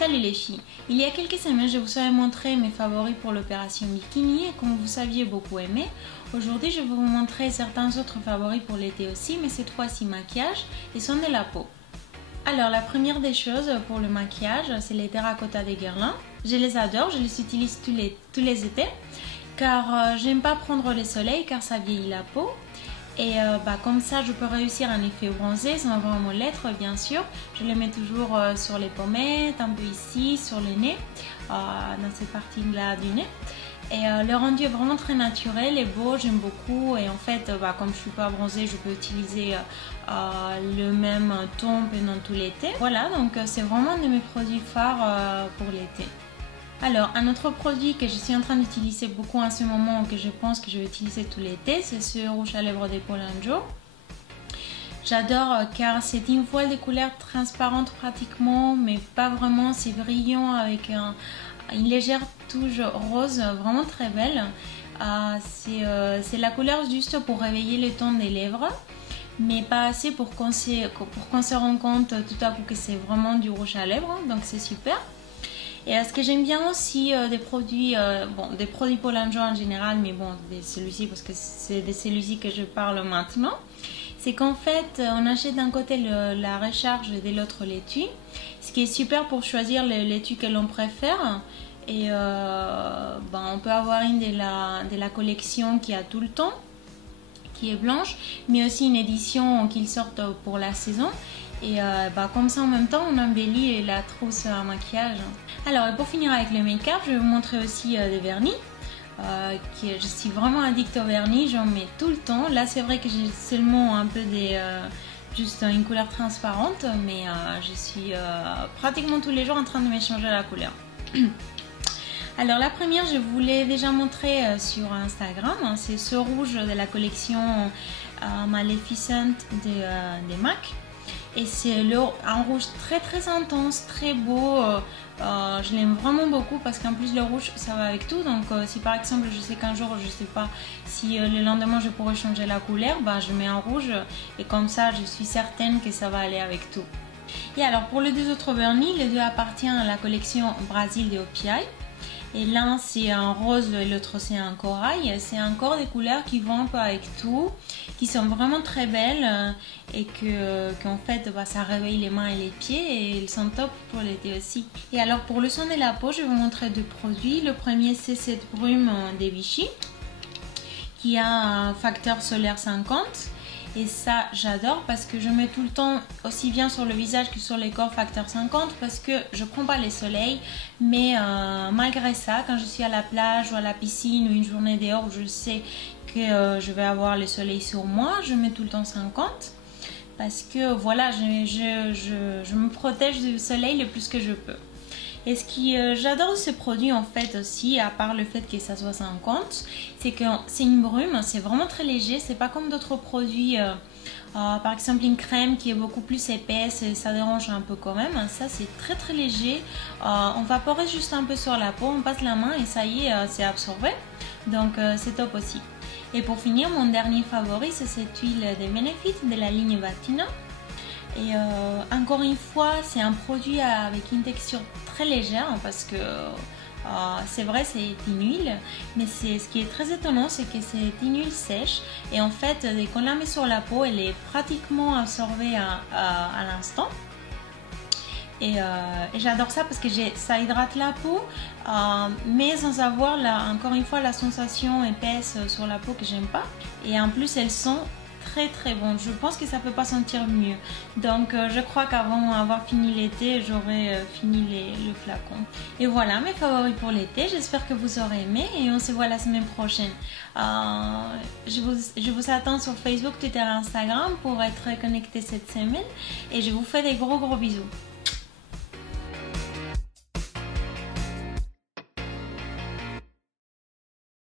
Salut les filles, il y a quelques semaines je vous avais montré mes favoris pour l'opération bikini et comme vous saviez beaucoup aimé, aujourd'hui je vais vous montrer certains autres favoris pour l'été aussi, mais cette fois-ci maquillage et soin de la peau. Alors la première des choses pour le maquillage, c'est les terracotta de Guerlain. Je les adore, je les utilise tous les étés car j'aime pas prendre le soleil car ça vieillit la peau. Et comme ça je peux réussir un effet bronzé sans vraiment l'être bien sûr. Je les mets toujours sur les pommettes, un peu ici, sur le nez, dans cette partie là du nez. Et le rendu est vraiment très naturel et beau, j'aime beaucoup. Et en fait comme je suis pas bronzée, je peux utiliser le même ton pendant tout l'été. Voilà, donc c'est vraiment un de mes produits phares pour l'été. Alors, un autre produit que je suis en train d'utiliser beaucoup en ce moment, que je pense que je vais utiliser tout l'été, c'est ce rouge à lèvres de Paul & Joe. J'adore car c'est une voile de couleur transparente pratiquement, mais pas vraiment, c'est brillant avec une légère touche rose, vraiment très belle. C'est la couleur juste pour réveiller le ton des lèvres, mais pas assez pour qu'on se rende compte tout à coup que c'est vraiment du rouge à lèvres, donc c'est super. Et ce que j'aime bien aussi des produits Paul & Joe en général, mais bon, de celui-ci parce que c'est de celui-ci que je parle maintenant, c'est qu'en fait on achète d'un côté la recharge et de l'autre l'étui, ce qui est super pour choisir l'étui que l'on préfère. Et on peut avoir une de la collection qui a tout le temps, qui est blanche, mais aussi une édition qu'ils sortent pour la saison. Et comme ça en même temps on embellit la trousse à maquillage. Alors et pour finir avec le make-up, je vais vous montrer aussi des vernis. Je suis vraiment addict au vernis, j'en mets tout le temps. Là c'est vrai que j'ai seulement un peu juste une couleur transparente, mais je suis pratiquement tous les jours en train de m'échanger la couleur. Alors la première, je vous l'ai déjà montré sur Instagram, c'est ce rouge de la collection Maleficent de MAC. Et c'est un rouge très intense, très beau. Je l'aime vraiment beaucoup parce qu'en plus le rouge ça va avec tout. Donc si par exemple je sais qu'un jour je sais pas si le lendemain je pourrais changer la couleur, je mets un rouge et comme ça je suis certaine que ça va aller avec tout. Et alors pour les deux autres vernis, les deux appartiennent à la collection Brazil de OPI. Et l'un c'est un rose et l'autre c'est un corail. C'est encore des couleurs qui vont un peu avec tout, qui sont vraiment très belles et qu'en fait ça réveille les mains et les pieds et ils sont top pour l'été aussi. Et alors pour le soin de la peau, je vais vous montrer deux produits. Le premier c'est cette brume de Vichy qui a un facteur solaire 50. Et ça j'adore parce que je mets tout le temps aussi bien sur le visage que sur les corps facteur 50 parce que je prends pas les soleils, mais malgré ça quand je suis à la plage ou à la piscine ou une journée dehors où je sais que je vais avoir le soleil sur moi, je mets tout le temps 50 parce que voilà, je me protège du soleil le plus que je peux. Et ce que j'adore de ce produit en fait aussi, à part le fait que ça soit 50, c'est que c'est une brume, c'est vraiment très léger, c'est pas comme d'autres produits, par exemple une crème qui est beaucoup plus épaisse et ça dérange un peu quand même. Ça c'est très léger, on vaporise juste un peu sur la peau, on passe la main et ça y est, c'est absorbé, donc c'est top aussi. Et pour finir, mon dernier favori c'est cette huile de Benefit de la ligne Vatina. Et encore une fois, c'est un produit avec une texture très légère parce que c'est vrai, c'est une huile, mais ce qui est très étonnant, c'est que c'est une huile sèche et en fait, dès qu'on la met sur la peau, elle est pratiquement absorbée à l'instant. Et j'adore ça parce que ça hydrate la peau, mais sans avoir encore une fois la sensation épaisse sur la peau que j'aime pas. Et en plus, elles sont très bon, je pense que ça peut pas sentir mieux, donc je crois qu'avant avoir fini l'été j'aurai fini le flacon. Et voilà mes favoris pour l'été, j'espère que vous aurez aimé et on se voit la semaine prochaine. Je vous attends sur Facebook, Twitter et Instagram pour être connecté cette semaine et je vous fais des gros bisous.